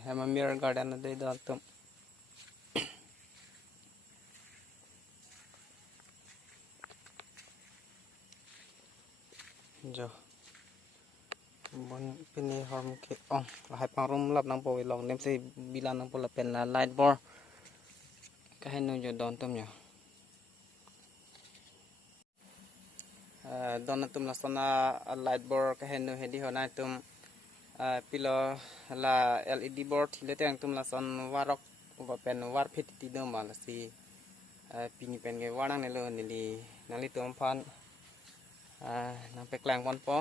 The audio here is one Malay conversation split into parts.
Hamamir garden ada itu antum. Jo. Bon pini horm ke ong hai pangrum lap nang po long nem se bilan nang po la pen la light bar. Kahen nu jo don tum yo. Don tum la sona light bar kahen nu hedi hona tum pilo la LED board le teng tum la son warok wa pen war phit ti do ma la si pini pen ge warang ne lo ni li nali tum phan nang pe klang pon po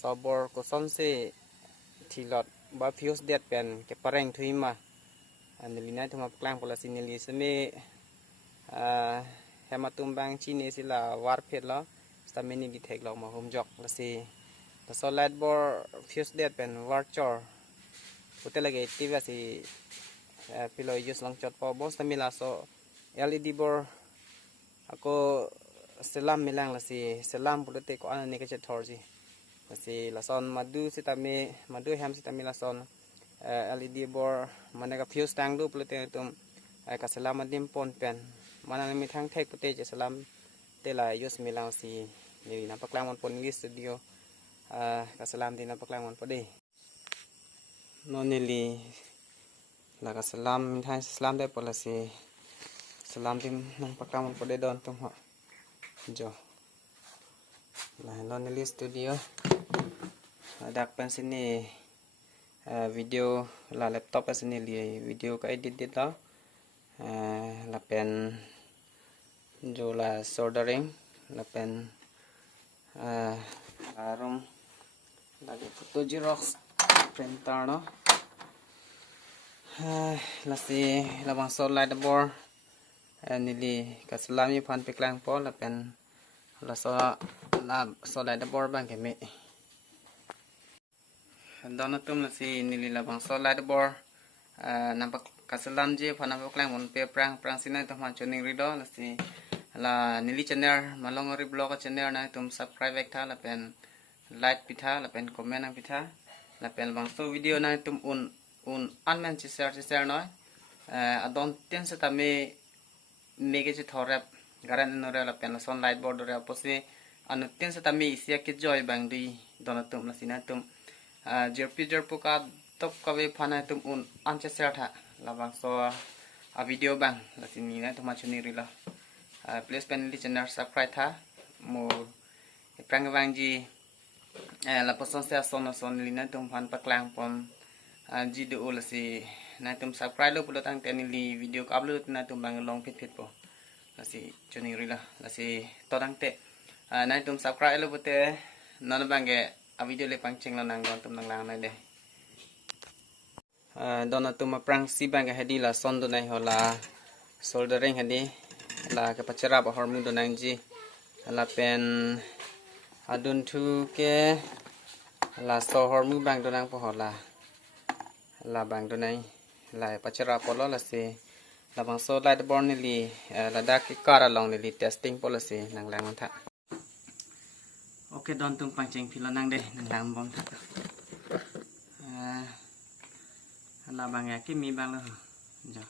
so bor ko son se thi lot ba fuse det pen ke pareng thui ma an li na thuma klang pola sin li se me hematum bang chi ne sila war phet lo sta meni di thek lo ma hom jok la si the solid bor fuse det pen war chor hotel lagi tv si pilo use lang chot po bos tamila so LED bor ako selam milang la si selam pulte ko an ne ke thor ji la si la son madu si tami madu ham si tami la son LED bor mane ka fuse tang du pulte tum ka selam madim pon pen mana mi thang thek putte je selam te la use milang si ni na paklang mon pon ngi studio ka selam di na paklang mon pode nonili la ka selam mi thang selam de pola si selam tim nang paklang mon pode don tum ha jo nah nonili studio dak pen sini video la laptop pa sini li video ka edit dit lo la pen jo la soldering la pen room lagi photo xerox printer no la si la bang solid board nili ka selami phan piklang po la pen la solid board bang ke me donatum la si nili la bang solid board nampak kaselam je phan nampak lang mon pe prang sinai to man choning rido la si la nili channel malongori blog channel na tum subscribe ek tha la pen like pitha la pen comment ang pitha la pen bang so video na tum un anmen share no adon ten se tame mege je thorap garan no la pen la son light board re apose anu ten se tame isia ke joy bang di donatum la sina tum jerpijer puka top kawe phana tum un anche share tha la bang so a video bang la sini na tum chuni rila please pen li channel subscribe tha mo prang bang ji la person se son lina tum phan paklang pon ji do la si na tum subscribe lo pulo tang ten li video ka upload na tum bang long fit po la si chuni rila la si to dang te na tum subscribe lo bote non bang ge a video le pang ching la nang don tum nang lang na de don tum prang si bang ge hedi la son do nai hola soldering hedi la ke pachara ba hormu do nang ji la pen adun thu ke la so hormu bang do nang po hola la bang do nai la pachara polo la se la bang so light born ni li la dak ki kara long ni li testing policy nang lang tha okay don tung pangcheng phila nang de nang lang bom tha la bang ya ki mi bang lo jo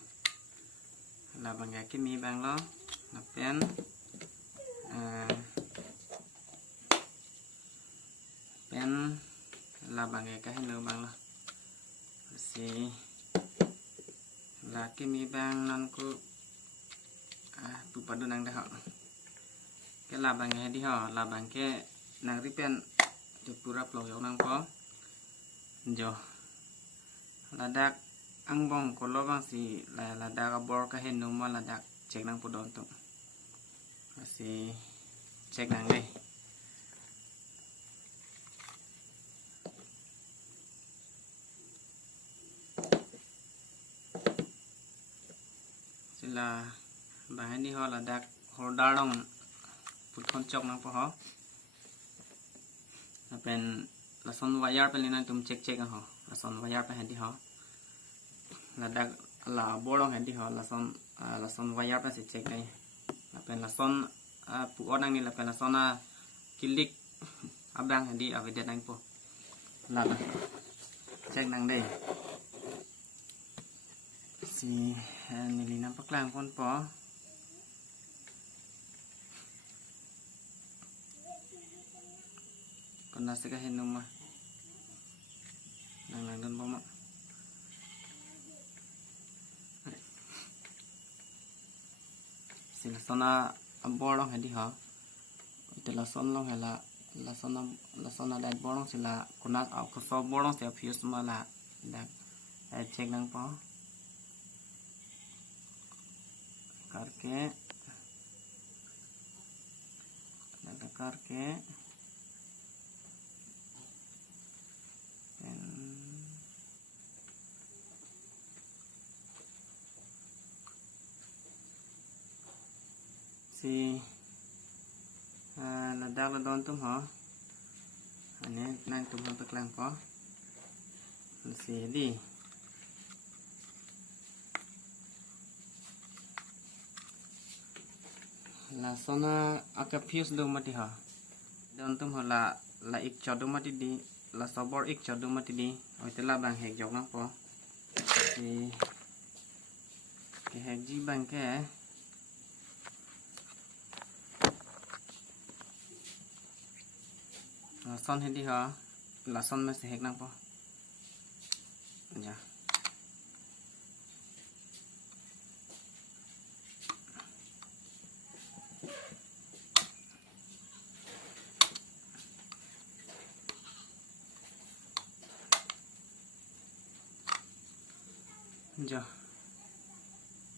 la bang ya ki mi bang lo la pen pen la bang ya ka hinu bang lo si la ki mi bang nan ku tu padu nang de ho ke la bang ya di ho la bang ke nang ripen tu pura plo yo nang po jo la dak ang bong ko lo bang si la dak bor ka hinu ma la dak check nang pu don tu si check nang de sila bahan ni ho la dak hor darong put thon chok nang po ho la pen la son wire pe lena tum check ho la son wire pe hedi ho la dak la bolong hedi ho la son wire pe se check nai la pen la son pu onang ni la pen la son kilik abang hedi avide nang po la check nang de si nili nampak lang pun po kon nasi kahin numa nang doon po ma sila sona borong hindi ha ito lason long hela lason na dad borong sila kunat ako so borong siya fuse mala dak check lang po करके si ladak ladon tum ho ane nang tum han peklang po si di la sona aka fuse do mati ha don tum ho la ik chodo mati di la sobor ik chodo mati di oitela bang hek jok na po si ke hek ji bang ke la son he di ha la son me se hek na po ja giờ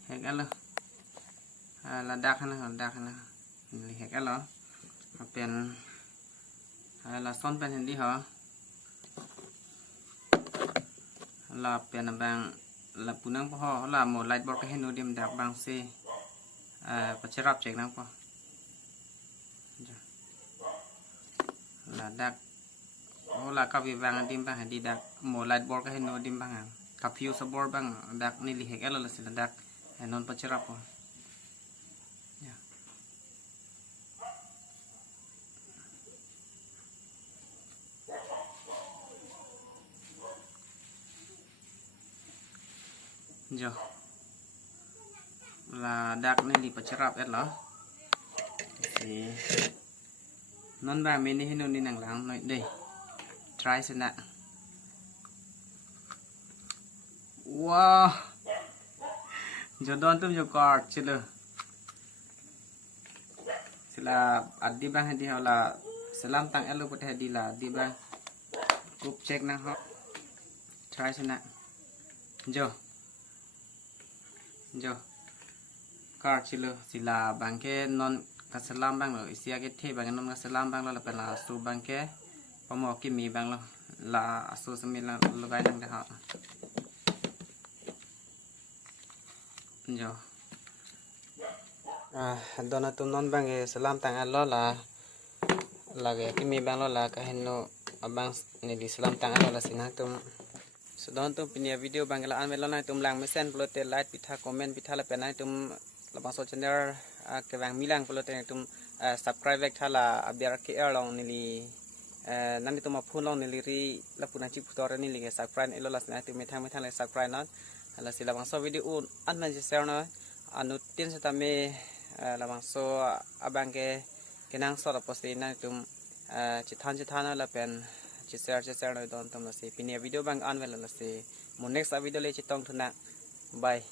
hẹn ăn là đặc na hẹn ăn lo pen là son pen hình đi hả là pen là bang là punang po là một light bulb cái hình nô điểm đặc bang c pacharap check nang po là đặc là các vị vàng điểm bang đi đặc một light bulb cái hình nô điểm bang kapiu sabor bang dak nili hek elo sila dak non pacharap po ya jo là dak nili pacharap elo si non ba mini hinu ni nang lang noi đây try xem nè wow jodoh tuh jokar cile sila adi bang hadi hala selam tang elu putih hadi la di bang kup cek nang ho try sana jo kar cile sila bang ke non kaselam bang lo isi age the bang non kaselam bang lo la pela su bang ke pamoki mi bang lo la asu semila lo gai nang dah jo dona tum non bang e salam tang alo la ge kimi bang lo la ka henno abang ni di salam tang alo la sina tum sedon tum pinia video bang la an melo na tum lang mesen plote like pitha comment pitha la penai tum la bang so channel ke bang milang plote tum subscribe vek thala abiar ke long ni li nan tum phun long ni li ri la puna chi putore ni li ge subscribe elo la sina tum methang la subscribe not ala sila bang so video an man share no anu tin sa tame la bang so abang ke kenang so la post na tum chithan la pen share no don tum la si pinia video bang an vela la si mo next video le chitong thuna bye